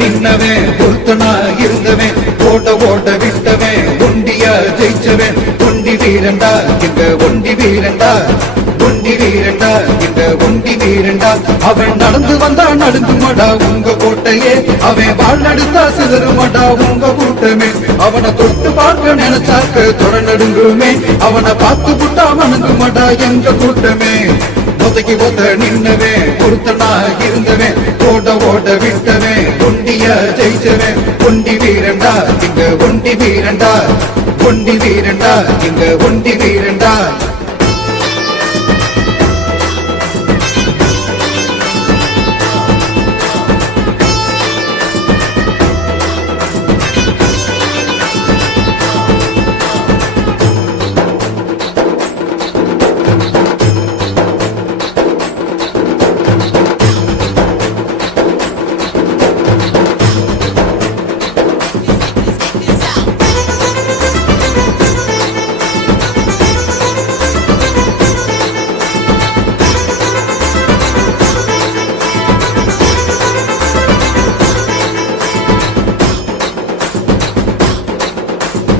நின்னவன் பொருத்தனா இருந்தவன் ஓட ஓட விட்டவன் ஒண்டிய ஜெயிச்சவன் ஒண்டி வீரண்டா இந்த ஒண்டி வீரண்டா ஒண்டி வீரண்டா இந்த ஒண்டி வீரண்டா அவன் நடந்து வந்தா நடுங்குமடா உங்க கோட்டையே அவன் வாழ்நடுத்தா சிதறுமடா உங்க கூட்டமே அவனை தொட்டு பார்க்க நினைச்சாக்க தொட நடுங்குமே அவனை பார்த்து புட்டா வணங்குமடா எங்க கூட்டமே ஒதைக்கு ஒத்த நின்னவே பொருத்தனா இருந்தவன் ஓட ஓட விட்டவன் ஒண்டிய ஜெயிச்சவன் ஒண்டி வீரண்டா இங்க ஒண்டி வீரண்டா ஒண்டி வீரண்டா இங்க ஒண்டி வீரண்டா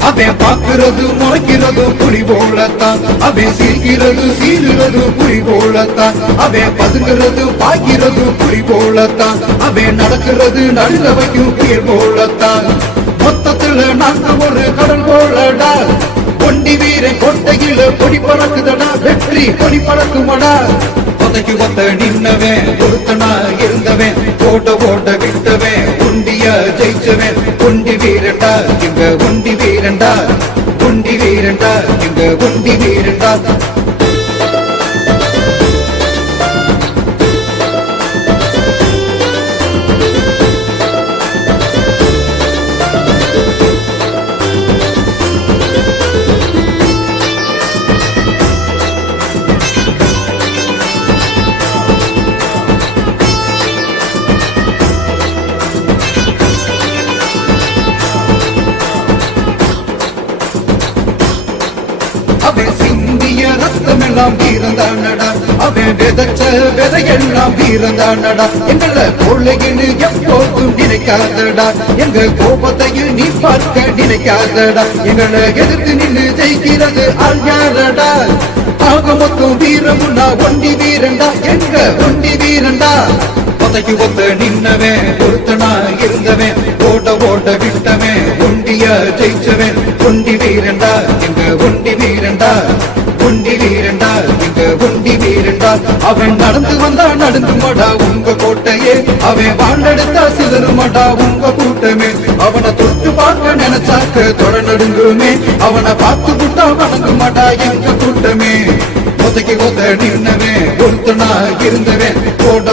அவன் பாக்குறது முறைக்கிறது புலி போலத்தான் அவன் சீர்கிறது சீருறது புலி போலத்தான் அவன் பதுங்கிறது பாய்கிறது புலி போலத்தான் அவன் நடக்கிறது நடுங்க வைக்கும் புயல் போலத்தான் மொத்தத்துல நாங்க ஒரு கடல் போலடா ஒண்டி வீரன் கொட்டையில கொடி பறக்குதடா வெற்றி கொடி பறக்குமடா ஒதைக்கு ஒத்த நின்னவன் பொருத்தனா இருந்தவன் ஓட ஓட விட்டவன் ஒண்டிய ஜெயிச்சவன் ஒண்டி வீரண்டா இங்க ஒண்டி வீரண்டா ஒண்டி வீரண்டா இங்க ஒண்டி வீரண்டா அவன் சிந்திய ரத்தமெல்லாம் வீரந்தானடா அவன் விதைச்ச விதையெல்லாம் வீரந்தானடா எங்களை கொள்ளையின்னு எப்போதும் நினைக்காதடா எங்க கோபத்தையும் நீ பார்க்க நினைக்காதடா எங்களை எதிர்த்து நின்று ஜெயிக்கிறது ஆள் யாரடா ஆக மொத்தம் வீரமுன்னா ஒண்டி வீரண்டா எங்க ஒண்டி வீரண்டா ஒதைக்கு ஒத்த நின்னவன் பொருத்தனா இருந்தவன் ஓட ஓட விட்டவன் ஒண்டிய ஜெயிச்சவன் ஒண்டி வீரண்டா எங்க ஒண்டி வீரண்டா ஒண்டி வீரண்டா இங்க ஒண்டி வீரண்டா அவன் நடந்து வந்தா நடுங்குமடா உங்க கோட்டையே அவன் வாழ்ந்தெடுத்தா சிதறுமடா உங்க கூட்டமே அவனை தொட்டு பார்க்க நினைச்சாக்க தொட நடுங்குமே அவனை பார்த்து புட்டா வணங்குமடா எங்க கூட்டமே ஒதைக்கு ஒத்த நின்னவன் பொருத்தனா இருந்தவன் ஓட